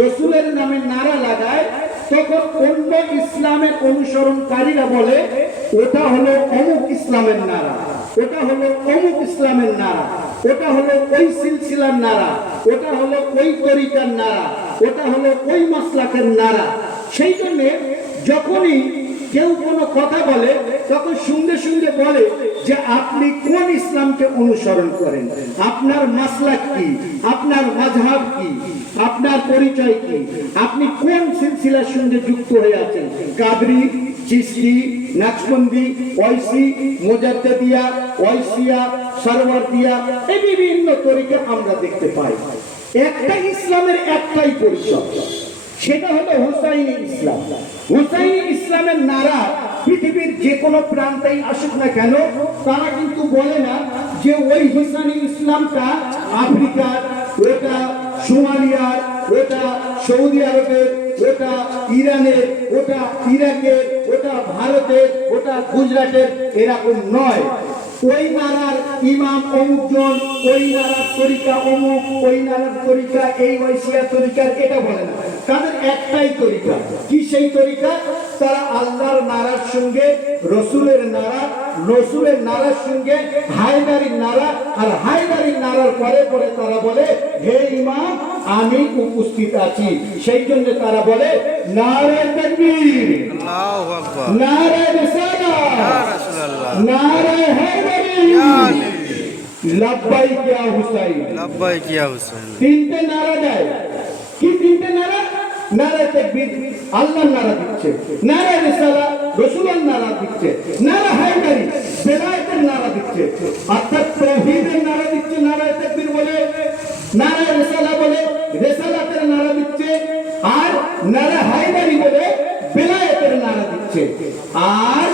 রসুলের নামে নারা লাগায়, তখন অন্য ইসলামের অনুসরণকারীরা বলে ওটা হলো অমুক ইসলামের নারা, ওটা হলো অমুক ইসলামের নারা, ওটা হলো ওই সিলসিলার নারা, ওটা হলো ওই তরিকার নারা, ওটা হলো ওই মাসলাকের নারা। সেই জন্য যখনই কেউ কোনো কথা বলে তখন সঙ্গে সঙ্গে বলে যে আপনি কোন ইসলামকে অনুসরণ করেন, আপনার মাসলাক কি, আপনার মাযহাব কি, আপনার পরিচয় কি, আপনি কোন সিলসিলার সঙ্গে যুক্ত হয়ে আছেন, কাদরি, চিশতি, নাকশবন্দি, ওয়াইসি, মুজাদ্দিদিয়া, ওয়াইসিয়া, সরওয়ারদিয়া, এই বিভিন্ন তরিকা আমরা দেখতে পাই। একটা ইসলামের একটাই পরিচয়, সেটা হলো হুসাইনি ইসলাম। হুসাইনি ইসলামের নারা পৃথিবীর যে কোনো প্রান্তেই আসুক না কেন, তারা কিন্তু বলে না যে ওই হুসাইনি ইসলামটা আফ্রিকার, ওটা সোমালিয়ার, ওটা সৌদি আরবের, ওটা ইরানের, ওটা ইরাকের, ওটা ভারতের, ওটা গুজরাটের, এরকম নয়। ওই নারার ইমাম অমুকজন, ওই নারার তরিকা অমুক, ওই নারার তরিকা এই ওয়াইসিয়া তরিকার, এটা বলে না। তাদের একটাই তরিকা। কি সেই তরিকা? তারা আল্লাহর নারার সঙ্গে রসুলের নারা, রসুলের নারার সঙ্গে হায়দারির নারা, আর হায়দারির নারার পরে পরে তারা বলে হে ইমাম আমি উপস্থিত আছি। সেই জন্য তারা বলে নারায়ে তাকবীর, আল্লাহু আকবার, নারায়ে রিসালাত, ইয়া রাসূলুল্লাহ, নারায়ে হায়দারি, ইয়া আলী, লব্বাইক ইয়া হুসাইন, লব্বাইক ইয়া হুসাইন। তিনটে নারা দেয়। কি তিনটে নারা? নারায়ে তাকবীর আল্লাহর নারা দিচ্ছে, নারায়ে রিসালাত রাসূলের নারা দিচ্ছে, নারা হায়দারি বেলায়েতের নারা দিচ্ছে, অর্থাৎ তাওহীদের নারা দিচ্ছে নারায়ে তাকবীর বলে, নারায়ে রিসালাত বলে রিসালাতের নারা দিচ্ছে, আর নারা হায়দারি বলে বেলায়েতের নারা দিচ্ছে। আর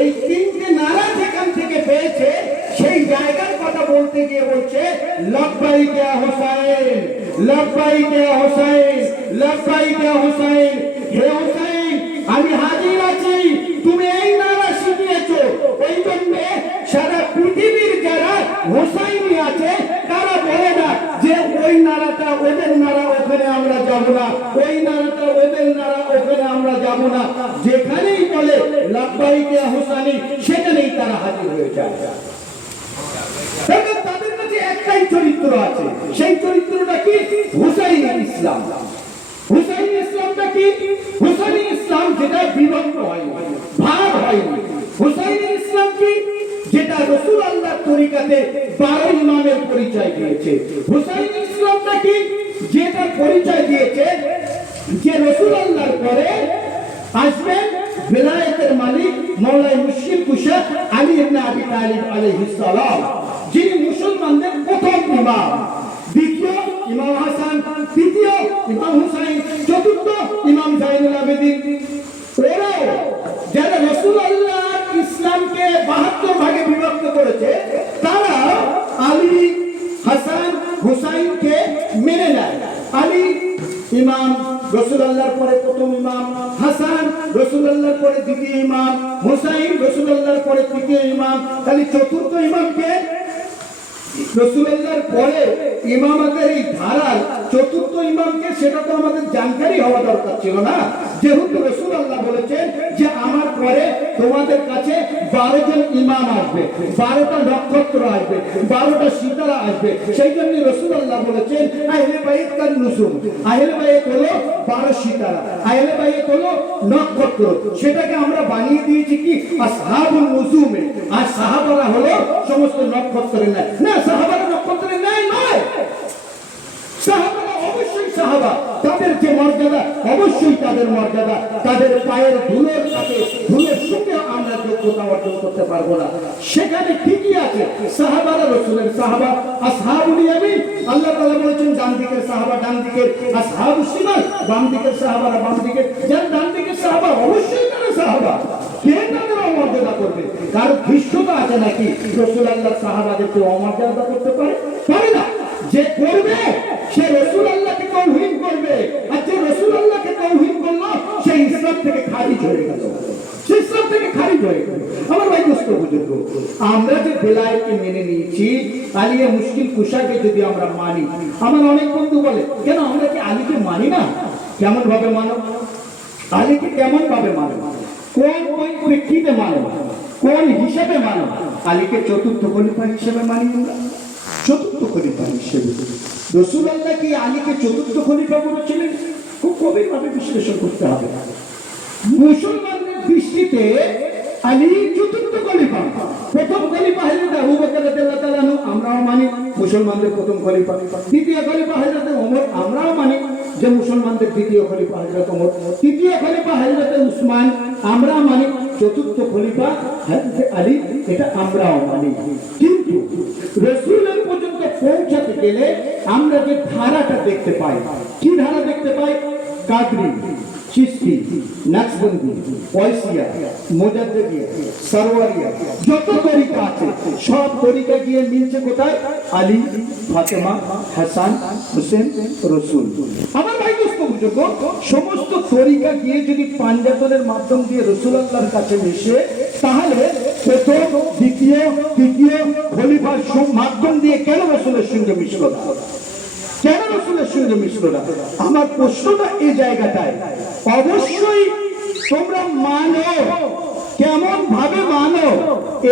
এই তিনটে নারা যেখান থেকে পেয়েছে সেই জায়গার কথা বলতে গিয়ে বলছে লব্বাইক ইয়া হুসাইন, লব্বাইক ইয়া হুসাইন, লব্বাইক ইয়া হুসাইন। হে হুসাইন আমি হাজির আছি, তুমি এই নারা শিখিয়েছো। ওই জন্য সারা পৃথিবীর যারা হুসাইনি আছে তারা বলে না যে ওই নারাটা ওদের নারা, ওখানে আমরা যাব না, ওই নারাটা ওদের নারা, ওখানে আমরা যাব না। যেখানেই বলে লব্বাইক ইয়া হুসাইনি সেখানেই তারা হাজির হয়ে যায়। তাদের কাছে একটাই চরিত্র আছে, সেই চরিত্রটা কি? হুসাইনি ইসলাম। হুসাইনি ইসলামটা কি? হুসাইনি ইসলাম যেটা বিভক্ত হয়নি, ভাগ হয়নি। হুসাইনি ইসলাম কি? যেটা রাসূল আল্লাহর তরিকাতে 12 ইমামের পরিচয় দিয়েছে। হুসাইনি ইসলামটা কি? যেটা পরিচয় দিয়েছে যে রাসূল আল্লাহর পরে আসবেন বেলায়েতের মালিক মাওলাই মুশকিল কুশা আলী ইবনে আবি তালিব আলাইহিস সালাম, যিনি মুসলমানদের প্রথম ইমাম, দ্বিতীয় ইমাম হাসান, তৃতীয় ইমাম হুসাইন, চতুর্থ ইমাম জাইনুল আবেদিন। ওরাও যারা রাসূল আল্লাহর ইসলামকে 72 ভাগে বিভক্ত করেছে, তারা আলী, হাসান, হুসাইনকে মেনে নেয়। আলী ইমাম, রাসূল আল্লাহর পরে প্রথম ইমাম, হাসান রাসূল আল্লাহর পরে দ্বিতীয় ইমাম, হুসাইন রাসূল আল্লাহর পরে তৃতীয় ইমাম। তাহলে চতুর্থ ইমামকে রাসূলুল্লাহর পরে ইমামতের এই ধারার চতুর্থ ইমামকে, সেটা তো আমাদের জানকারি হওয়া দরকার ছিল না। যেহেতু রাসূলুল্লাহ বলেছেন যে আমার পরে তোমাদের কাছে 12 জন ইমাম আসবে, 12টা নক্ষত্র আসবে, 12টা সিতারা আসবে। সেই জন্য রাসূলুল্লাহ বলেছেন আহলে বাইত কান নুজুম, আহলে বাইত হলো 12 সিতারা, আহলে বাইত হলো নক্ষত্র। সেটাকে আমরা বানিয়ে দিয়েছি কি আসহাবুন নুজুমে, আর সাহাবারা হলো সমস্ত নক্ষত্রের ন্যায়। না, সাহাবারা নক্ষত্রের ন্যায় নয়। সাহাবারা অবশ্যই সাহাবা, তাদের যে মর্যাদা অবশ্যই তাদের মর্যাদা, তাদের পায়ের ধুলোর সাথে ধুলোর সঙ্গে আমরা যোগ্যতা অর্জন করতে পারবো না। সেখানে ঠিকই আছে সাহাবারা রাসূলের সাহাবা, আসহাবুল ইয়ামিন আল্লাহ তাআলা বলেছেন ডান দিকের সাহাবা ডান দিকের, আসহাবুস শিমাল বাম দিকের সাহাবারা বাম দিকের। যারা ডান দিকের সাহাবা অবশ্যই তারা সাহাবা, কে তাদের অমর্যাদা করবে? কার ধৃষ্টতা আছে নাকি রাসূলুল্লাহর সাহাবাদেরকে অমর্যাদা করতে পারে? পারে না। যে করবে সে রাসূলুল্লাহকে তাওহীদ করবে, আর যে রাসূলুল্লাহকে তাওহীদ করলো সে ইসলাম থেকে খারিজ হয়ে গেল, সে ইসলাম থেকে খারিজ হয়ে গেল। আমার ভাই দোস্ত বুজুর্গ, আমরা যে বেলায়েতকে মেনে নিয়েছি, আলিয়া মুশকিল কুশাকে যদি আমরা মানি, আমার অনেক বন্ধু বলে কেন আমরা কি আলীকে মানি না? কেমন ভাবে মানো? আলীকে কেমন ভাবে মানো? কোন প্রেক্ষিতে মানো? কোন হিসাবে মানো? আলীকে চতুর্থ খলিফা হিসেবে মানি আমরা, চতুর্থ খলিফা হিসেবে। রাসূলুল্লাহ কি আলীকে চতুর্থ খলিফা বলেছিলেন? খুব গভীরভাবে বিশ্লেষণ করতে হবে। মুসলমানদের দৃষ্টিতে আলী চতুর্থ খলিফা। প্রথম খলিফা হযরত আবু বকর রাদিয়াল্লাহু তাআলা আনহু, আমরাও মানি মুসলমানদের প্রথম খলিফা। দ্বিতীয় খলিফা হযরত ওমর, আমরাও মানি যে মুসলমানদের দ্বিতীয় খলিফা হযরত ওমর। তৃতীয় খলিফা হযরত উসমান, আমরা মানি। চতুর্থ খলিফা হযরত আলী, এটা আমরাও মানি। কিন্তু রাসূলের পর্যন্ত পৌঁছাতে গেলে আমরা যে ধারাটা দেখতে পাই, কি ধারা দেখতে পাই? কাদরি, চিশতি, নকশবন্দি, ওয়াইসিয়া, মুজাদ্দিদিয়া, সরওয়ারিয়া, যত তরিকা আছে সব তরিকা গিয়ে মিলছে কোথায়? আলী, ফাতেমা, হাসান, হোসেন, রাসূল। আমার ভাই দোস্ত বুঝুক, সমস্ত তরিকা গিয়ে যদি পাঞ্জাতনের মাধ্যম দিয়ে রাসূলুল্লাহর কাছে মিশে, তাহলে প্রথম, দ্বিতীয়, তৃতীয় খলিফার মাধ্যম দিয়ে কেন রাসূলের সঙ্গে মিশলো না? কেন রাসূলের সঙ্গে মিশলো না? আমার প্রশ্নটা এই জায়গাটায়। অবশ্যই তোমরা মানো, কেমন ভাবে মানো,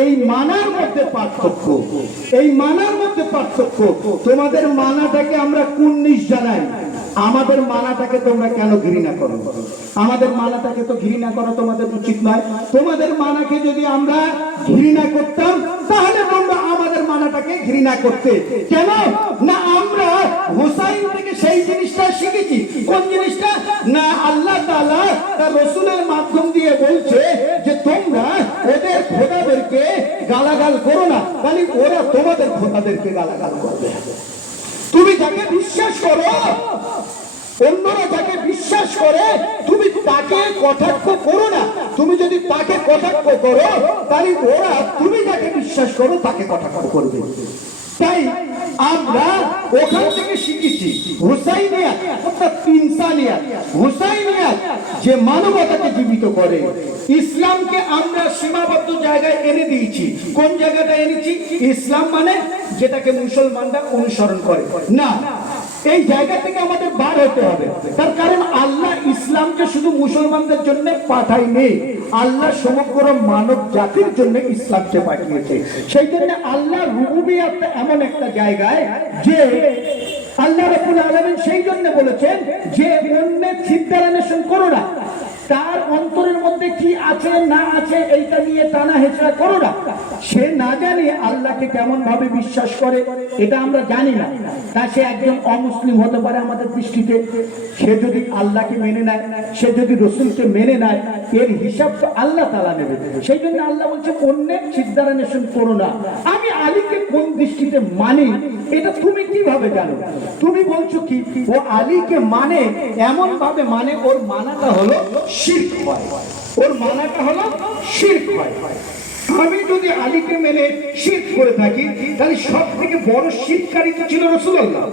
এই মানার মধ্যে পার্থক্য, এই মানার মধ্যে পার্থক্য। তোমাদের মানাটাকে আমরা কুন্নিশ জানাই, আমাদের মানাটাকে তোমরা কেন ঘৃণা করো? আমাদের মানাটাকে তো ঘৃণা করা তোমাদের উচিত নয়। তোমাদের মানাকে যদি আমরা ঘৃণা করতাম, তাহলে তোমরা আমাদের মানাটাকে ঘৃণা করতে। কেন না? আমরা হুসাইন থেকে সেই জিনিসটা শিখেছি। কোন জিনিসটা? না, আল্লাহ তাআলা তার রাসূলের মাধ্যম দিয়ে বলছে যে তোমরা ওদের খোদাদেরকে গালাগাল করো না, তাহলে ওরা তোমাদের খোদাদেরকে গালাগাল করবে। তুমি যাকে বিশ্বাস করো, অন্যরা যাকে বিশ্বাস করে, তুমি তাকে কটাক্ষ করো না। তুমি যদি তাকে কটাক্ষ করো, তাহলে ওরা তুমি যাকে বিশ্বাস করো তাকে কটাক্ষ করবে। তাই আমরা ওখান থেকে শিখেছি হুসাইনিয়াত, অর্থাৎ ইনসানিয়াত। হুসাইনিয়াত যে মানবতাকে জীবিত করে। ইসলামকে আমরা সীমাবদ্ধ জায়গায় এনে দিয়েছি। কোন জায়গাটা এনেছি? ইসলাম মানে যেটাকে মুসলমানরা অনুসরণ করে না, এই জায়গা থেকে আমাদের বার হতে হবে। তার কারণ আল্লাহ ইসলামকে শুধু মুসলমানদের জন্য পাঠায়নি, আল্লাহ সমগ্র মানব জাতির জন্য ইসলামকে পাঠিয়েছে। সেই জন্য আল্লাহ রুবুবিয়ত এমন একটা জায়গায় যে আল্লাহ রাব্বুল আলামিন সেই জন্য বলেছেন যে অন্যের চিন্তাধারা করো না, তার অন্তরের মধ্যে কি আছে না আছে এইটা নিয়ে টানা হেঁচড়া করো না। সে না জানি আল্লাহকে কেমন ভাবে বিশ্বাস করে এটা আমরা জানি না। তা সে একজন অমুসলিম হতে পারে আমাদের দৃষ্টিতে। সে যদি আল্লাহকে মেনে নেয়, সে যদি রাসূলকে মেনে নেয়, এর হিসাব তো আল্লাহ তাআলা নেবে। সেই জন্য আল্লাহ বলছে অন্যের চিন্তাধারা করো না। আমি আলীকে কোন দৃষ্টিতে মানি এটা তুমি কিভাবে জানো? তুমি বলছো কি ও আলীকে মানে এমন ভাবে মানে, ওর মানাটা হলো শিরক হয়, ওর মানাটা হলো শিরক হয়। আমি যদি আলীকে মেনে শিরক করে থাকি, তাহলে সব থেকে বড় শিরককারী তো ছিল রাসূলুল্লাহ।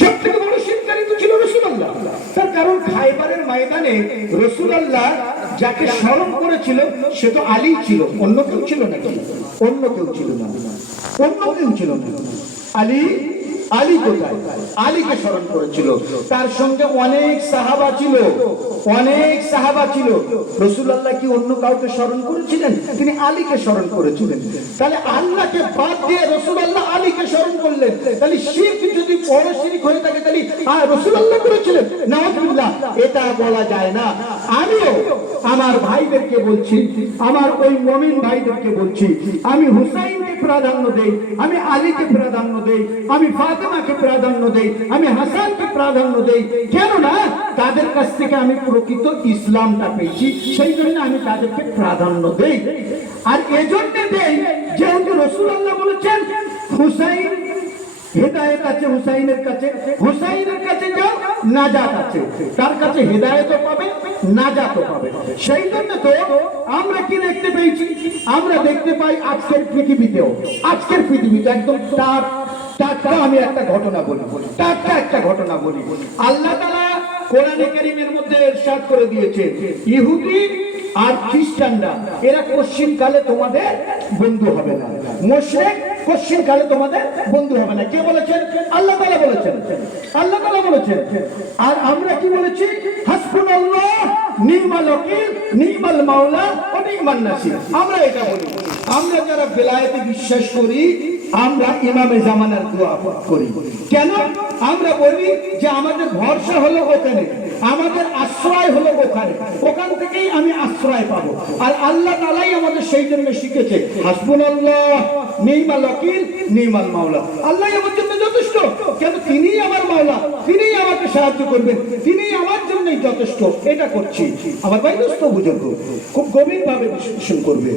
সব থেকে বড় শিরককারী তো ছিল রাসূলুল্লাহ। তার কারণ খায়বারের ময়দানে রাসূলুল্লাহ যাকে স্মরণ করেছিল সে তো আলী ছিল, অন্য কেউ ছিল নাকি? অন্য কেউ ছিল না, অন্য কেউ ছিল না। আলী, আলী কোথায়? আলীকে স্মরণ করেছিল। তার সঙ্গে অনেক সাহাবা ছিল, অনেক সাহাবা ছিল। রাসূলুল্লাহ কি অন্য কাউকে স্মরণ করেছিলেন? তিনি আলীকে স্মরণ করেছিলেন। তাহলে আল্লাহকে বাদ দিয়ে রাসূলুল্লাহ আলীকে স্মরণ করলেন। তাহলে শিরক যদি বড় শিরক হয়ে থাকে তাহলে রাসূলুল্লাহ করেছিলেন? নাউযুবিল্লাহ, এটা বলা যায় না। আমিও আমার ভাইদেরকে বলছি, আমার ওই মুমিন ভাইদেরকে বলছি, আমি হুসাইনকে প্রাধান্য দেই, আমি আলীকে প্রাধান্য দেই, আমি ফাতেমাকে প্রাধান্য দেই, আমি হাসানকে প্রাধান্য দেই। কেননা তাদের কাছ থেকে আমি প্রকৃত ইসলামটা পেয়েছি, সেই জন্য আমি তাদেরকে প্রাধান্য দেই। আর এজন্য দেই যেহেতু রাসূলুল্লাহ বলেছেন হুসাইন হেদায়েত আছে হুসাইনের কাছে, হুসাইনের কাছে যাও নাজাত আছে, তার কাছে হেদায়েতও পাবে নাজাতও পাবে। সেই জন্য তো আমরা কি দেখতে পেয়েছি? আমরা দেখতে পাই আজকের পৃথিবীতেও, আজকের পৃথিবীতে একদম টাটকা আমি একটা ঘটনা বলি, টাটকা একটা ঘটনা বলি। আল্লাহ তাআলা কোরআনে কারীমের মধ্যে ইরশাদ করে দিয়েছে ইহুদি আর খ্রিস্টানরা এরা কোশ্চিন কালে তোমাদের বন্ধু হবে না। মুশরিক কোশ্চিন কালে তোমাদের বন্ধু হবে না। কে বলেছেন? আল্লাহ তাআলা বলেছেন। আল্লাহ তাআলা বলেছেন। আর আমরা কি বলেছি? হাসবুনাল্লাহ নি'মাল ওয়াকিল নি'মাল মাওলা ওয়া নি'মান নাসির। আমরা এটা বলি। আমরা যারা বেলায়েতে বিশ্বাস করি, আমরা ইমামে জামানার দোয়া করি। কেন? আমরা বলি যে আমাদের ভরসা হলো ওখানে, আমাদের আশ্রয় হলো ওখানে, ওখান থেকেই আমি আশ্রয় পাবো। আর আল্লাহ তাআলাই আমাদের সেই জন্য শিখেছে হাসবুনাল্লাহ নি'মাল ওয়াকিল নি'মাল মাওলা। আল্লাহই আমার জন্য যথেষ্ট। কেন? তিনিই আমার মাওলা, তিনিই আমাকে সাহায্য করবেন, তিনিই আমার জন্যই যথেষ্ট। এটা করছি। আমার ভাই দোস্ত বুঝুন, খুব গভীরভাবে বিশ্লেষণ করবে,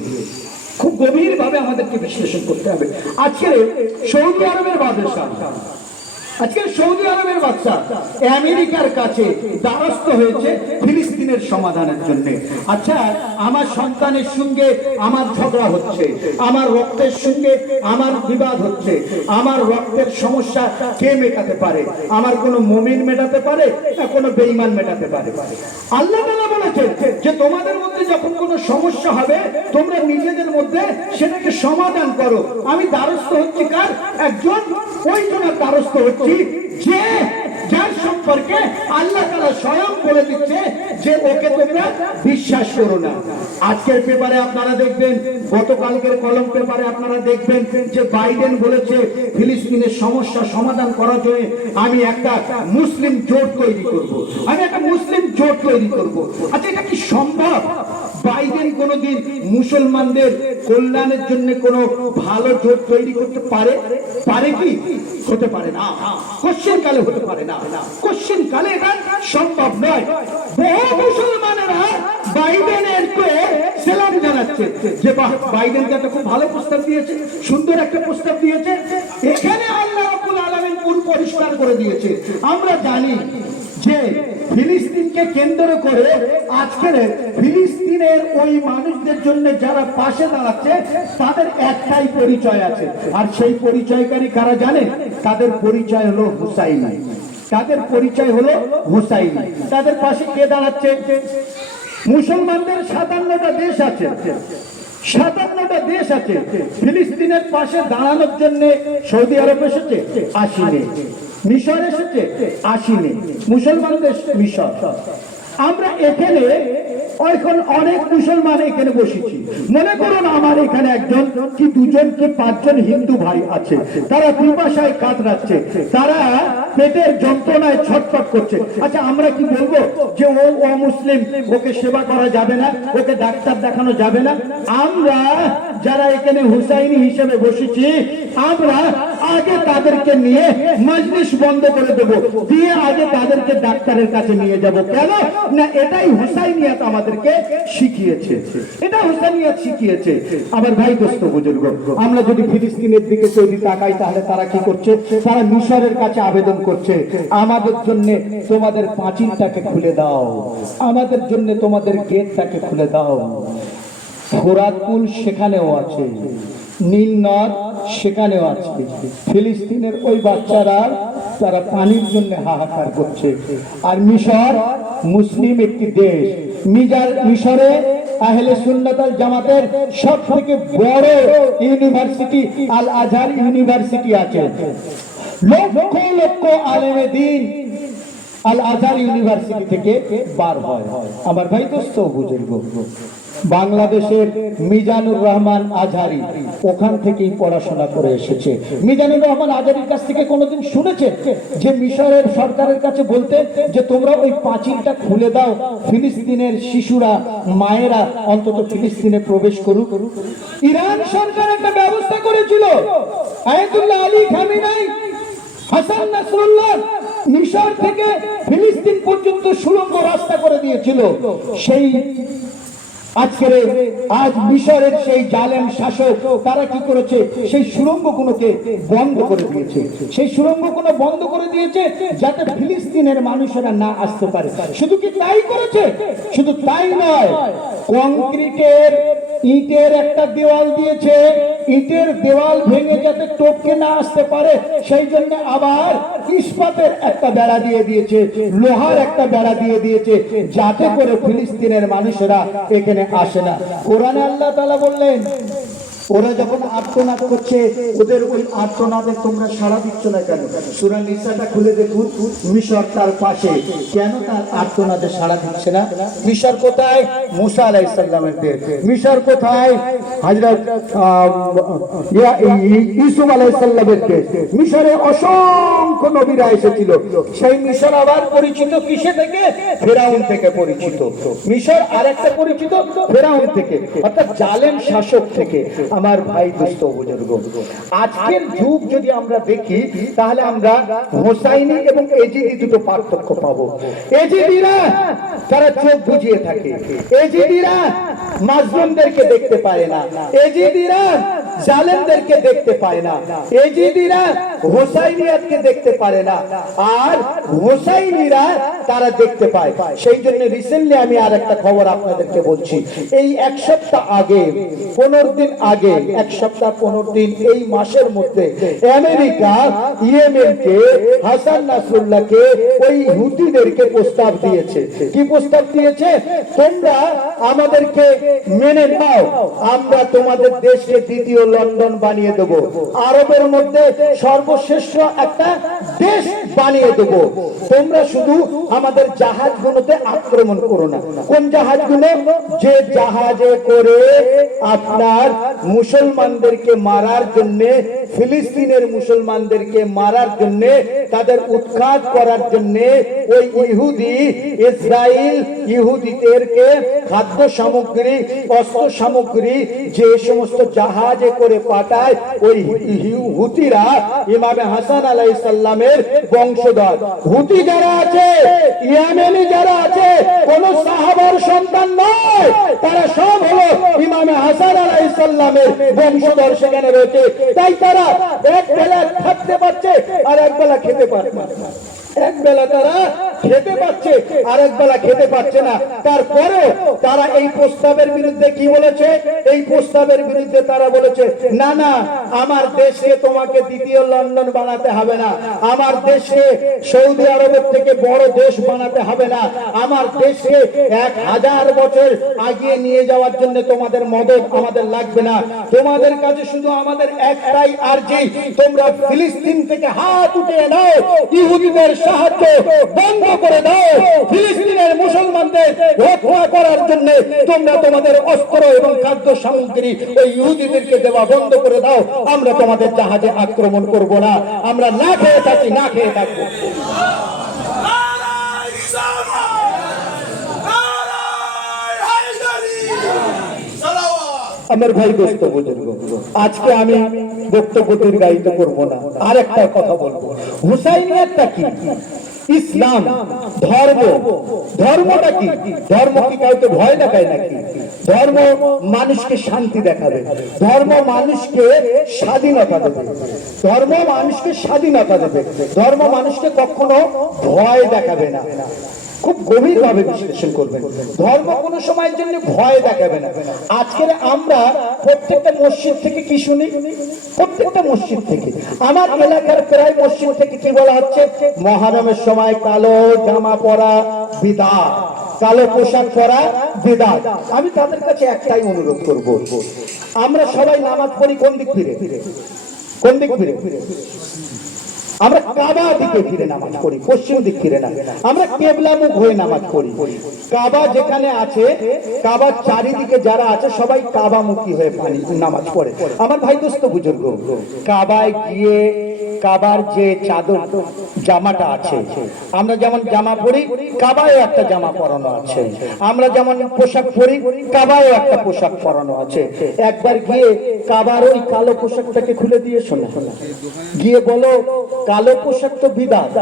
খুব গভীরভাবে আমাদেরকে বিশ্লেষণ করতে হবে। আজকে সৌদি আরবের বাদশা, আজকে সৌদি আরবের বাদশা আমেরিকার কাছে দ্বারস্থ হয়েছে ফিলিস্তিনের সমাধানের জন্য। আচ্ছা, আমার সন্তানের সঙ্গে আমার ঝগড়া হচ্ছে, আমার রক্তের সঙ্গে আমার বিবাদ হচ্ছে, আমার রক্তের সমস্যা কে মেটাতে পারে? আমার কোনো মুমিন মেটাতে পারে না কোনো বেঈমান মেটাতে পারে? আল্লাহ তাআলা বলেছেন যে তোমাদের মধ্যে যখন কোনো সমস্যা হবে তোমরা নিজেদের মধ্যে সেটাকে সমাধান করো। আমি দ্বারস্থ হচ্ছি কার? একজন ওইজনের দ্বারস্থ হচ্ছি যে যার সম্পর্কে আল্লাহ তাআলা স্বয়ং বলে দিচ্ছে যে ওকে তোমরা বিশ্বাস করো না। আজকের পেপারে আপনারা দেখবেন, গতকালকের কলম পেপারে আপনারা দেখবেন যে বাইডেন বলেছে ফিলিস্তিনের সমস্যা সমাধান করার জন্য আমি একটা মুসলিম জোট তৈরি করব, আমি একটা মুসলিম জোট তৈরি করব। আচ্ছা, এটা কি সম্ভব? বাইডেন কোনোদিন মুসলমানদের কল্যাণের জন্য কোনো ভালো জোট তৈরি করতে পারে? পারে কি? হতে পারে না। কোশ্চেন কালে হতে পারে না। কোশ্চেন কালে এটা সম্ভব নয়। বহু মুসলমানেরা বাইডেনকে সালাম জানাচ্ছে যে বাহ, বাইডেন একটা খুব ভালো প্রস্তাব দিয়েছে, সুন্দর একটা প্রস্তাব দিয়েছে। এখানে আল্লাহ রাব্বুল আলামিন পুরো পরিষ্কার করে দিয়েছে। আমরা জানি যে ফিলিস্তিনকে কেন্দ্র করে আজকের ফিলিস্তিনের ওই মানুষদের জন্য যারা পাশে দাঁড়াচ্ছে তাদের একটাই পরিচয় আছে, আর সেই পরিচয়কারী কারা জানেন? তাদের পরিচয় হলো হুসাইনি। তাদের পরিচয় হলো হুসাইনি। তাদের পাশে কে দাঁড়াচ্ছে? মুসলমানদের 57টা দেশ আছে, 57টা দেশ আছে। ফিলিস্তিনের পাশে দাঁড়ানোর জন্য সৌদি আরব এসেছে, আসেনি। মিশর এসেছে, আসেনি। মুসলমান দেশ মিশর। আমরা এখানে এখন অনেক মুসলমান এখানে বসেছি। মনে করুন আমার এখানে একজন কি দুজন কি পাঁচজন হিন্দু ভাই আছে, তারা পিপাসায় কাতরাচ্ছে, তারা পেটের যন্ত্রণায় ছটফট করছে। আচ্ছা, আমরা কি বলবো যে ও অমুসলিম, ওকে সেবা করা যাবে না, ওকে ডাক্তার দেখানো যাবে না? আমরা যারা এখানে হুসাইনি হিসেবে বসেছি, আমরা আগে তাদেরকে নিয়ে মজলিস বন্ধ করে দেবো, দিয়ে আগে তাদেরকে ডাক্তারের কাছে নিয়ে যাব। কেন না? এটাই হুসাইনিয়াত আমাদেরকে শিখিয়েছে, এটা হুসাইনিয়াত শিখিয়েছে। আমার ভাই দোস্ত বুজুর্গ, আমরা যদি ফিলিস্তিনের দিকে যদি তাকাই তাহলে তারা কি করছে? তারা মিশরের কাছে আবেদন করছে, আমাদের জন্য তোমাদের পাঁচিলটাকে খুলে দাও, আমাদের জন্য তোমাদের গেটটাকে খুলে দাও। ফোরাত পুল সেখানেও আছে, নীল নদ সেখানেও আছে। ফিলিস্তিনের ওই বাচ্চারা তারা পানির জন্য হাহাকার করছে। আর মিশর মুসলিম একটি দেশ। মিশরে আহলে সুন্নাত ওয়াল জামাতের সব থেকে বড় ইউনিভার্সিটি আল আজহার ইউনিভার্সিটি আছে। লক্ষ লক্ষ আলেমে দ্বীন আল আজহার ইউনিভার্সিটি থেকে বার হয়। আমার ভাই দোস্ত বুজুর্গ, বাংলাদেশের মিজানুর রহমান আজহারি ওখান থেকেই পড়াশোনা করে এসেছে। মিজানুর রহমান আজহারির কাছ থেকে কোনোদিন শুনেছেন যে মিশরের সরকারের কাছে বলতে যে তোমরা ওই পাঁচিলটা খুলে দাও, ফিলিস্তিনের শিশুরা মায়েরা অন্তত ফিলিস্তিনে প্রবেশ করুক? ইরান সরকার একটা ব্যবস্থা করেছিল, Ayatollah Ali Khamenei, Hasan Nasrullah মিশর থেকে ফিলিস্তিন পর্যন্ত সুড়ঙ্গ রাস্তা করে দিয়েছিল। সেই আজ মিশরের সেই জালেম শাসক তারা কি করেছে? সেই সুড়ঙ্গগুলোকে বন্ধ করে দিয়েছে। সেই সুড়ঙ্গগুলো বন্ধ করে দিয়েছে যাতে ফিলিস্তিনের মানুষেরা না আসতে পারে। শুধু কি তাই করেছে? শুধু তাই নয়, কংক্রিটের ইটের একটা দেওয়াল দিয়েছে, ইটের দেওয়াল ভেঙে যাতে টপকে না আসতে পারে সেই জন্য আবার ইস্পাতের একটা বেড়া দিয়ে দিয়েছে, লোহার একটা বেড়া দিয়ে দিয়েছে, যাতে করে ফিলিস্তিনের মানুষেরা এখানে আসে না। কোরআনে আল্লাহ তাআলা বললেন, ওরা যখন আর্তনাদ করছে, ওদের ওই আর্তনাদে তোমরা সাড়া দিচ্ছ না কেন? সূরা নিসাটা খুলে দেখুন, মিশর তার পাশে, কেন তার আর্তনাদে সাড়া দিচ্ছে না? মিশর কোথায়? মুসা আলাইহিস সালামের দেশ। মিশর কোথায়? হযরত ইউসুফ আলাইহিস সালামের দেশ। মিশরে অসংখ্য নবীরা এসেছিল। সেই মিশর আবার পরিচিত কিসে থেকে? ফেরাউন থেকে পরিচিত। মিশর আরেকটা পরিচিত ফেরাউন থেকে, অর্থাৎ জালেম শাসক থেকে। আমার ভাই দোস্ত বুজুর্গ, আজকের যুগ যদি আমরা দেখি তাহলে আমরা হোসাইনি এবং এজিদি দুটো পার্থক্য পাবো। এজিদিরা তারা চোখ বুজিয়ে থাকে, এজিদিরা মাজলুমদেরকে দেখতে পায় না, এজিদিরা জালেমদেরকে দেখতে পায় না, এজিদিরা হোসাইনিয়াতকে দেখতে পারে না, আর হোসাইনিরা তারা দেখতে পায়। সেই জন্য রিসেন্টলি আমি আর একটা খবর আপনাদেরকে বলছি। এই এক সপ্তাহ আগে, 15 দিন আগে, এক সপ্তাহ 15 দিন, এই মাসের মধ্যে আমেরিকা ইয়েমেনকে, হাসান নাসরুল্লাহকে, ওই হুতিদেরকে প্রস্তাব দিয়েছে। কি প্রস্তাব দিয়েছে? তোমরা আমাদেরকে মেনে নাও, আমরা তোমাদের দেশকে দ্বিতীয় লন্ডন বানিয়ে দেব, আরবের মধ্যে সর্বশ্রেষ্ঠ একটা দেশ বানিয়ে দেব। তোমরা শুধু আমাদের জাহাজগুলোতে আক্রমণ করো না। কোন জাহাজগুলো? যে জাহাজে করে আপনার মুসলমানদেরকে মারার জন্য, ফিলিস্তিনের মুসলমানদেরকে মারার জন্য, তাদের উৎখাত করার জন্য ওই ইহুদি ইসরায়েল ইহুদিদেরকে খাদ্য সামগ্রী, অস্ত্র সামগ্রী যে সমস্ত জাহাজে করে পাঠায়, ওই হুতিরা ইমামে হাসান আলাইহিস সালামের বংশধর। হুতি যারা আছে, ইয়েমেনি যারা আছে, কোন সাহাবার সন্তান নয়, তারা সব হলো ইমামে হাসান আলাইহিস সালামের বংশধর সেখানে রয়েছে। তাই তারা এক বেলা খাতে পাচ্ছে আর এক বেলা খেতে পারে না। এক বেলা তারা খেতে পাচ্ছে আর এক বেলা খেতে পাচ্ছে না। তারপরে তারা এই প্রস্তাবের বিরুদ্ধে কি বলেছে? এই প্রস্তাবের বিরুদ্ধে তারা বলেছে, না না, আমার দেশকে তোমাকে দ্বিতীয় লন্ডন বানাতে হবে না, আমার দেশকে সৌদি আরবের থেকে বড় দেশ বানাতে হবে না, আমার দেশকে 1000 বছর আগিয়ে নিয়ে যাওয়ার জন্য তোমাদের মদদ আমাদের লাগবে না। তোমাদের কাছে শুধু আমাদের একটাই আরজি, তোমরা ফিলিস্তিন থেকে হাত উঠিয়ে নাও, ইহুদিদের সাহায্য বন্ধ করে দাও, ফিলিস্তিনের মুসলমানদের হত্যা করার জন্য তোমরা তোমাদের অস্ত্র এবং খাদ্য সামগ্রী ওই ইহুদিদেরকে দেওয়া বন্ধ করে দাও। আমরা তোমাদের জাহাজে আক্রমণ করব না, আমরা না খেয়ে থাকি, না খেয়ে থাকবো। আমার ভাই দোস্ত বুজুর্গ, আজকে আমি বক্তব্য দীর্ঘায়িত করব না, আর একটা কথা বলবো। হুসাইনিয়াতটা কি? ইসলাম ধর্ম। ধর্মটা কি? ধর্ম কি কাউকে ভয় দেখায় নাকি? ধর্ম মানুষকে শান্তি দেখাবে, ধর্ম মানুষকে স্বাধীনতা দেবে, ধর্ম মানুষকে স্বাধীনতা দেবে, ধর্ম মানুষকে কখনো ভয় দেখাবে না। খুব গভীর ভাবে বিশ্লেষণ করবেন। ধর্ম কোনো সময়ের জন্য ভয় দেখাবে না। আজকের আমরা প্রত্যেকটা মসজিদ থেকে কি শুনি? প্রত্যেকটা মসজিদ থেকে, আমার এলাকার প্রায় মসজিদ থেকে কি বলা হচ্ছে? মহরমের সময় কালো জামা পরা বিদআত, কালো পোশাক পরা বিদআত। আমি তাদের কাছে একটাই অনুরোধ করব, আমরা সবাই নামাজ পড়ি কোন দিক ফিরে? কোন দিক ফিরে? আমরা কাবা দিকে ফিরে নামাজ পড়ি, পশ্চিম দিক ফিরে না। আমরা কেবলামুখ হয়ে নামাজ পড়ি। কাবা যেখানে আছে, কাবার চারিদিকে যারা আছে সবাই কাবামুখী হয়ে নামাজ পড়ে। আমার ভাই দোস্ত বুজুর্গ, কাবায় গিয়ে কাবার যে চাদর জামাটা আছে, আমরা যেমন জামা পরি, কাবায় একটা জামা পরানো আছে। আমরা যেমন পোশাক পরি, কাবায় একটা পোশাক পরানো আছে। একবার গিয়ে কাবার ওই কালো পোশাকটাকে খুলে দিয়ে শোনা, গিয়ে বলো কালো পোশাক তো বিদআত।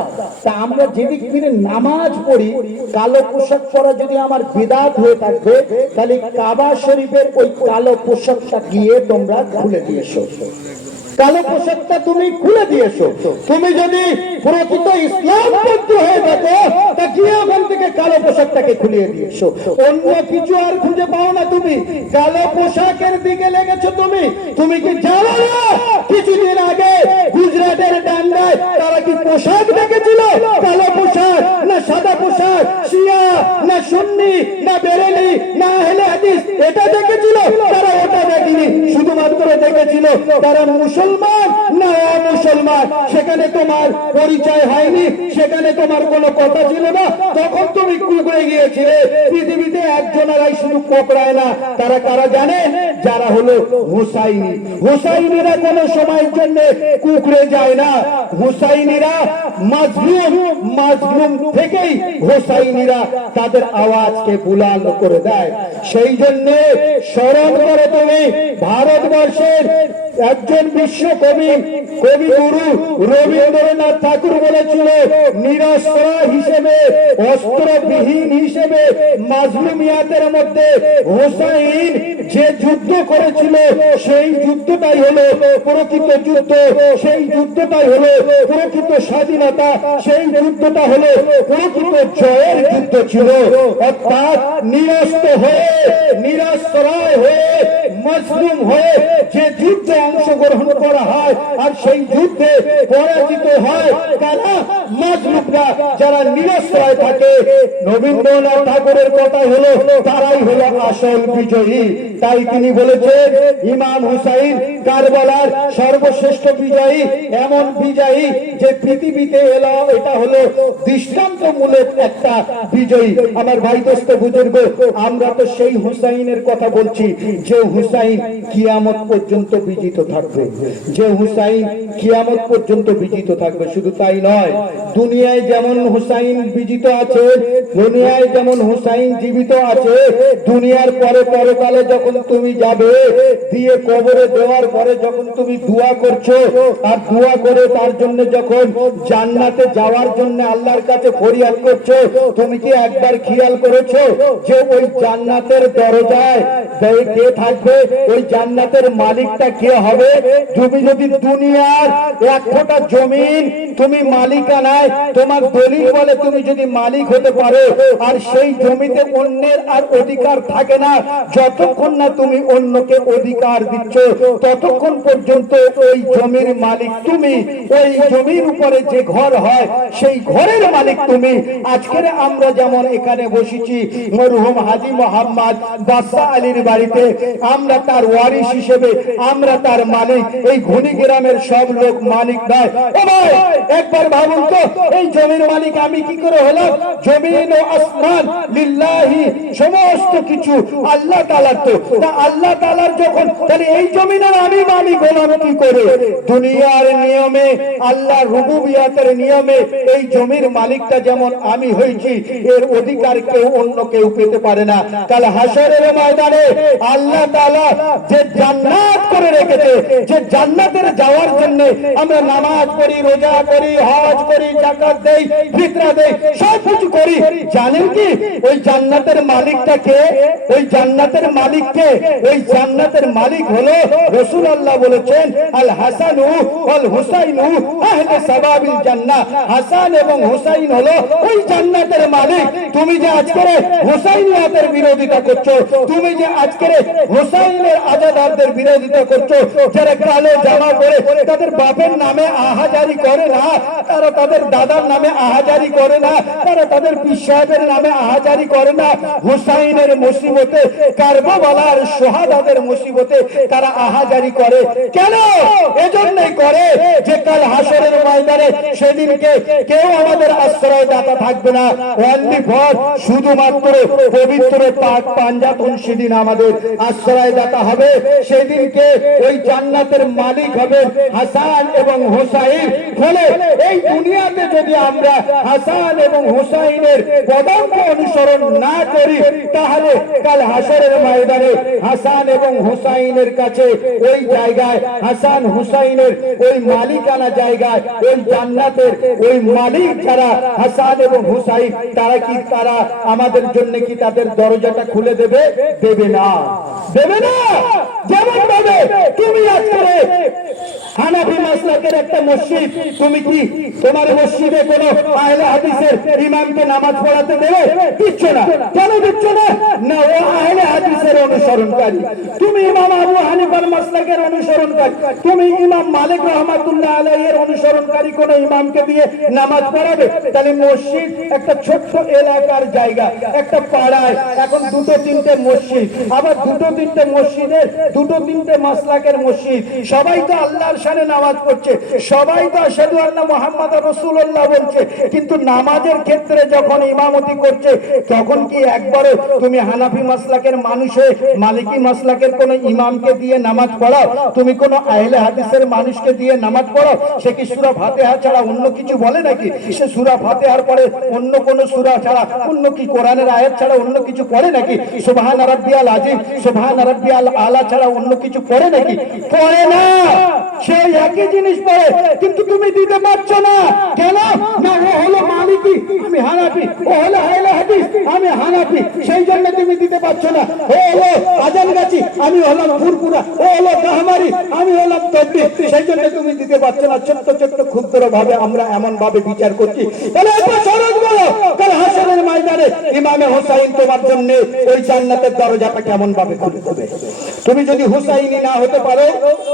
তা আমরা যেদিক ফিরে নামাজ পড়ি, কালো পোশাক পরা যদি আমার বিদআত হয়ে থাকবে, তাহলে কাবা শরীফের ওই কালো পোশাকটা গিয়ে তোমরা খুলে দিয়েছো। কালো পোশাকটা তুমি খুলে দিয়েছো। তুমি যদি প্রকৃত ইসলামপন্থী হয়ে থাকো, তা গিয়ে ওখান থেকে কালো পোশাকটাকে খুলিয়ে দিয়েছো। অন্য কিছু আর খুঁজে পাও না। তুমি কালো পোশাকের দিকে লেগেছো। তুমি কি জানো না কিছুদিন আগে গুজরাটের ডান্ডায় তারা কি পোশাক দেখেছিল? কালো পোশাক। না সাদা পোশাক, শিয়া না সুন্নি না বেরেলি না আহলে হাদিস, এটা দেখেছিল? তারা ওটা দেখেনি, শুধুমাত্র দেখেছিল তারা মুসলমান না অমুসলমান। সেখানে তোমার পরিচয় হয়নি, সেখানে তোমার কোনো কথা ছিল না, তখন তুমি কুকড়ে গিয়েছিলে। পৃথিবীতে একজনেরাই শুধু কোকড়ায় না, তারা কারা জানে? যারা হলো হুসাইনি। হুসাইনিরা কোনো সময়ের জন্য কুকড়ে যায় না। হুসাইনিরা মাজলুম, মাজলুম থেকেই হুসাইনিরা তাদের আওয়াজকে বুলন্দ করে দেয়। সেই জন্য স্মরণ করে তুমি, ভারতবর্ষের একজন বিশ্বকবি, কবিগুরু রবীন্দ্রনাথ ঠাকুর বলেছিল, নিরস্ত্র হিসেবে, অস্ত্রবিহীন হিসেবে মাজলুমিয়াতের মধ্যে হুসাইন যে যুদ্ধ করেছিল, সেই যুদ্ধটাই হলো প্রকৃত যুদ্ধ, সেই যুদ্ধটাই হলো প্রকৃত স্বাধীনতা, সেই যুদ্ধটা হলো প্রকৃত জয়ের যুদ্ধ ছিল। অর্থাৎ নিরস্ত্র হয়ে, নিরাশ্রয় হয়ে, মাজলুম হয়ে যে যুদ্ধে অংশগ্রহণ করা হয় আর সেই যুদ্ধে পরাজিত হয় তারা মাজলুমরা, যারা নিরাশ্রয় থাকে। রবীন্দ্রনাথ ঠাকুরের কথা হলো তারাই হলো আসল বিজয়ী। তাই তিনি বলেছেন, ইমাম হুসাইন কারবালার সর্বশ্রেষ্ঠ বিজয়ী, এমন বিজয়ী যে পৃথিবীতে এলো, এটা হলো দৃষ্টান্তমূলক একটা বিজয়ী। আমার ভাই দোস্ত বুজুর্গ, আমরা তো সেই হুসাইনের কথা বলছি যে হুসাইন কিয়ামত পর্যন্ত বিজিত থাকবে, যে হুসাইন কিয়ামত পর্যন্ত বিজিত থাকবে। শুধু তাই নয়, দুনিয়ায় যেমন হুসাইন বিজিত আছে, দুনিয়ায় যেমন হুসাইন জীবিত আছে, দুনিয়ার পরে পরকালে যখন তুমি যাবে, দিয়ে কবরে দেওয়ার পরে যখন তুমি দোয়া করছো, আর দোয়া করে তার জন্য যখন জান্নাতে যাওয়ার জন্য আল্লাহর কাছে ফরিয়াদ করছো, তুমি কি একবার খেয়াল করেছো যে ওই জান্নাতের দরজায় কে থাকবে? ওই জান্নাতের মালিকটা কে হবে? তুমি যদি দুনিয়ার এক ফোঁটা জমিন তুমি মালিকানায়, তোমার দলিল বলে তুমি যদি মালিক হতে পারো, আর সেই জমিতে অন্যের আর অধিকার থাকে না, যতক্ষণ না তুমি অন্যকে অধিকার দিচ্ছ, ততক্ষণ পর্যন্ত ওই জমির মালিক তুমি। ওই জমির উপরে যে ঘর হয় সেই ঘরের মালিক তুমি। আজকের আমরা যেমন এখানে বসেছি মরহুম হাজী মোহাম্মদ বাদশা আলীর বাড়িতে, আমরা তার ওয়ারিশ হিসেবে, আমরা তার মালিক। এই ঘুনি গ্রামের সব লোক মালিক নয়। ও ভাই, একবার ভাবুন তো, এই জমির মালিক আমি কি করে হলাম? জমিন ও আসমান লিল্লাহি, সমস্ত কিছু আল্লাহ তাআলার। তো তা আল্লাহ তাআলার যখন, তাহলে এই জমিনের আমি মালিক হলাম কি করে? দুনিয়ার নিয়মে, আল্লাহর রুবুবিয়াতের নিয়মে এই জমির মালিকটা যেমন আমি হয়েছি, এর অধিকার কেউ অন্য কেউ পেতে পারে না। কাল হাশরের ময়দানে আল্লাহ তাআলা যে জান্নাত করে রেখেছে, যে জান্নাতের যাওয়ার জন্য আমরা নামাজ পড়ি, রোজা করি, হজ করি, যাকাত দেই, ফিতরা দেই, সব কিছু করি, জানেন কি ওই জান্নাতের মালিকটা কে? ওই জান্নাতের মালিক কে? ওই জান্নাতের মালিক হলো রাসূলুল্লাহ বলেছেন, আল হাসানু ওয়াল হুসাইনু আহলে সাবাবিল জান্নাহ। হাসান এবং হুসাইন হলো ওই জান্নাতের মালিক। তুমি যে আজকের হুসাইনিয়াতের বিরোধিতা করছো, তুমি যে আজকের হুসাইনের আজাদারদের বিরোধিতা করছো, যারা কালো জামা পরে তাদের বাপের নামে আহাজারি করে না, তারা তাদের দাদার নামে আহাজারি করে না, তারা তাদের পীর সাহেবের নামে আহাজারি করে না, হুসাইনের মুসিবতে, কারবালার শহাদাদের মুসিবতে তারা আহাজারি করে। কেন? এজন্যই করে যে কাল হাশরের ময়দানে সেদিনকে কেউ আমাদের আশ্রয় দাতা থাকবে না, অনলি ফর শুধুমাত্র পবিত্র পাক পাঞ্জাতন সেদিন আমাদের আশ্রয় দাতা হবে। সেদিনকে ওই জান্নাতের মালিক হবে হাসান এবং হুসাইন। ফলে এই দুনিয়াতে যদি আমরা হাসান এবং হুসাইনের পদাঙ্ক অনুসরণ না করি, তাহলে কাল হাশরের ময়দানে হাসান এবং হুসাইনের কাছে, ওই জায়গায় হাসান হুসাইনের ওই মালিকানা জায়গায়, ওই জান্নাতের ওই মালিক যারা হাসান এবং হুসাইন, তারা কি, তারা আমাদের জন্য কি তাদের দরজাটা খুলে দেবে? দেবে না, দেবে না। যেমন ভাবে তুমি আজকে হানাফি মাসলাকের একটা মসজিদ, তুমি কি তোমার মসজিদে কোনো আহলে হাদিসের ইমামকে নামাজ পড়াতে দেবে? দিচ্ছ না। কেন দিচ্ছ না? না, ও আহলে হাদিসের অনুসরণকারী। তুমি ইমাম আবু হানিফার মাসলাকের অনুসরণকারী, তুমি ইমাম মালিক রহমাতুল্লাহ আলাইহির অনুসরণকারী কোন ইমামকে দিয়ে নামাজ পড়াবে? তাহলে মসজিদ একটা ছোট্ট এলাকার জায়গা, একটা পাড়ায় এখন দুটো তিনটে মসজিদ, আবার দুটো তিনটে মসজিদের দুটো তিনটে মাসলাকের মসজিদ, সবাই তো আল্লাহর শানে নামাজ পড়ছে, সবাই তো আশহাদু আন্না মুহাম্মাদুর রাসূলুল্লাহ বলছে, কিন্তু নামাজের ক্ষেত্রে যখন ইমামতি করছে তখন কি একবারও তুমি হানাফি মাসলাকের মানুষ হয়ে মালিকি মাসলাকের কোন ইমামকে দিয়ে নামাজ পড়াও? তুমি কোন আহলে হাদিসের মানুষকে দিয়ে নামাজ পড়াও? সে কি সূরা ফাতিহা ছাড়া অন্য কিছু বলে নাকি? সে সূরা ফাতিহার পরে অন্য কোন সূরা ছাড়া অন্য কি কোরআনের আয়াত ছাড়া অন্য কিছু পড়ে নাকি? সুবহান রাব্বিয়াল আযীম, সুবহান রাব্বিয়াল আলা ছাড়া অন্য কিছু পড়ে নাকি? পড়ে না। সেই একই জিনিস পড়ে, কিন্তু তুমি দিতে পারছো না। কেন? না, ও হলো মালিকি, আমি হানাফি, ও হলো আহলে হাদিস, আমি হানাফি, সেই জন্য তুমি দিতে পারছো না। ও হলো আজানগাছি, আমি হলাম ফুরফুরা, ও হলো কাহমারি, আমি হলাম তদ্বির, সেই জন্য তুমি দিতে পারছো না। ছোট্ট ছোট্ট ক্ষুদ্র ভাবে আমরা এমন ভাবে বিচার করছি। তাহলে এত সরল বলো, কাল হাসরের ময়দানে ইমামে হুসাইন তোমার জন্য ওই জান্নাতের দরজাটা কেমন ভাবে খুলে দেবে? তুমি যদি হুসাইনি না হতে পারো,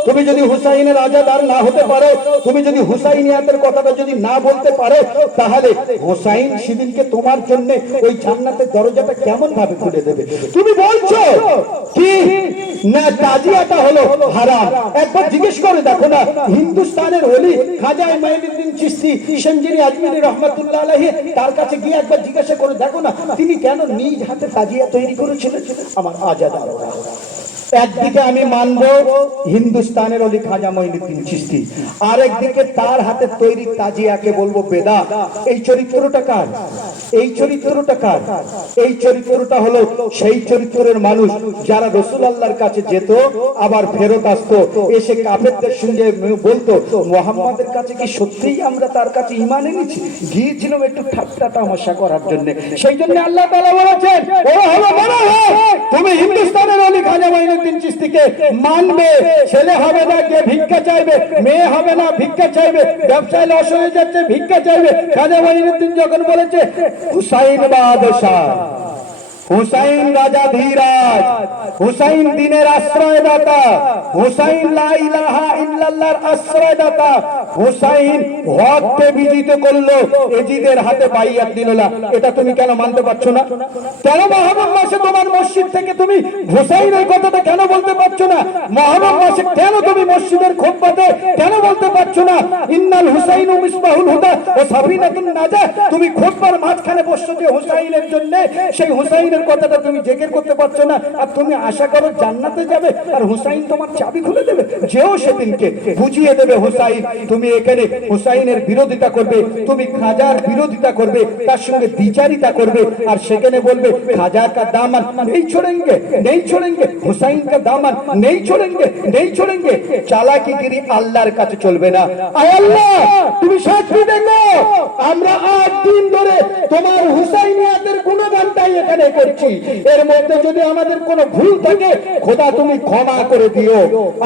তুমি যদি হুসাইনের আজাদার না হতে পারো, তুমি যদি হুসাইনিয়াতের কথাটা যদি না বলতে পারো, তাহলে হুসাইন সেদিনকে তোমার জন্য ওই জান্নাতের দরজাটা কেমন ভাবে খুলে দেবে? তুমি বলছো কি না তাজিয়াটা হলো হারাম? একবার জিজ্ঞেস করে দেখো না, হিন্দুস্তানের ওলি খাজা মাইনুদ্দিন চিশতি সঞ্জিরি আজমিরি রহমাতুল্লাহ আলাইহি, তার কাছে গিয়ে একবার জিজ্ঞাসা করে দেখো না, তিনি কেন নিজ হাতে তাজিয়া তৈরি করেছিলেন? আমার আজাদা। একদিকে আমি মানব হিন্দুস্তানের ওলি খাজা মাইনুদ্দিন চিশতি, আর একদিকে তার হাতে তৈরি তাজিয়াকে বলবো বেদাত। এই চরিত্রটা কার? এই চরিত্রটা কার? এই চরিত্রটা হলো সেই চরিত্রের মানুষ যারা রাসূলুল্লাহর কাছে যেত, আবার ফেরত আসতো, এসে কাফেরদের সঙ্গে বলতো মুহাম্মাদের কাছে কি সত্যিই আমরা তার কাছে ঈমান এনেছি? গিয়েছিলাম একটু ঠাট্টা তামাশা করার জন্য। সেই জন্য আল্লাহ তাআলা বলেছেন, ও হলো বড় হয়, তুমি হিন্দুস্তানের ওলি খাজা মাইনুদ্দিন চিশতিকে মানবে, ছেলে হবে না কে ভিক্ষা চাইবে, মেয়ে হবে না ভিক্ষা চাইবে, ব্যবসায় লস হয়ে যাচ্ছে ভিক্ষা চাইবে। খাজা মাইনুদ্দিন যখন বলেছে হুসাইন বাদশাহ, হুসাইন রাজা ধীরাজ, হুসাইন দিনের আশ্রয়দাতা, হুসাইন লা ইলাহা ইল্লাল্লাহর আশ্রয়দাতা, হুসাইন হককে বিজিত করলো, এজিদের হাতে বাইয়াত দিল না, এটা তুমি কেন মানতে পারছো না? কেন মুহররম মাসে তোমার মসজিদ থেকে তুমি হুসাইনের কথাটা কেন বলতে পারছো না? মুহররম মাসে কেন তুমি মসজিদের খুতবাতে কেন বলতে পারছো না ইন্নাল হুসাইনু মিসবাহুল হুদা ও সাফিনাতুন নাজাত? তুমি খুতবার মাঝখানে বসছো যে হুসাইনের জন্য, সেই হুসাইনের কথাটা তুমি জিকির করতে পারছো না, আর তুমি আশা করো জান্নাতে যাবে, আর হুসাইন তোমার চাবি খুলে দেবে। যেও সেদিনকে বুঝিয়ে দেবে হুসাইন, তুমি এখানে হুসাইনের বিরোধিতা করবে, তুমি খাজার বিরোধিতা করবে, তার সঙ্গে দ্বিচারিতা করবে, আর সেখানে বলবে খাজা কা দামান নেই ছোড়েঙ্গে, নেই ছোড়েঙ্গে, হুসাইন কা দামান নেই ছোড়েঙ্গে, নেই ছোড়েঙ্গে। চালাকিগিরি আল্লাহর কাছে চলবে না। আয় আল্লাহ, তুমি সাক্ষী দেখো, আমরা 8 দিন ধরে তোমার হুসাইনিয়াতের গুণগানটাই এখানে করছি, এর মধ্যে যদি আমাদের কোনো ভুল থাকে খোদা তুমি ক্ষমা করে দিও।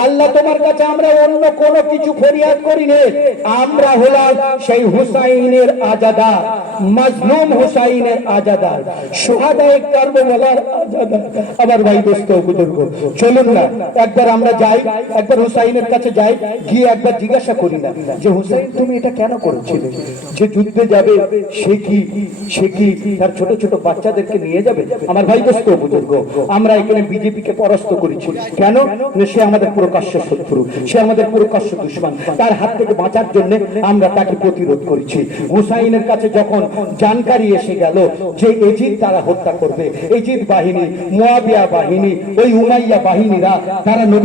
আল্লাহ তোমার কাছে আমরা অন্য কোনো কিছু ফরিয়াদ করি না, আমরা হলাম সেই হুসাইনের আজাদা, মাজলুম হুসাইনের আজাদা, শুহাদায়ে কারবালার আজাদা। আবার ভাই দোস্ত বুজুর্গ, চলুন না একবার আমরা যাই, একবার হুসাইনের কাছে যাই, গিয়ে একবার জিজ্ঞাসা করি না যে হুসাইন তুমি এটা কেন করেছিলে? যে যুদ্ধে যাবে সে কি তার ছোট ছোট বাচ্চাদেরকে নিয়ে যাবে? আমার ভাই দোস্ত বুজুর্গ, আমরা এখানে বিজেপিকে পরাস্ত করেছি কেন? সে আমাদের প্রকাশ্য শত্রু, সে আমাদের প্রকাশ্য দুশমন, তার হাত থেকে বাঁচার জন্য আমরা তাকে প্রতিরোধ করেছি। হুসাইনের কাছে যখন জানকারি এসে গেল যে এজিদ তারা হত্যা করবে, এজিদ বাহিনী, মুয়াবিয়া বাহিনী, ওই উমাইয়া বাহিনীরা তারা নবী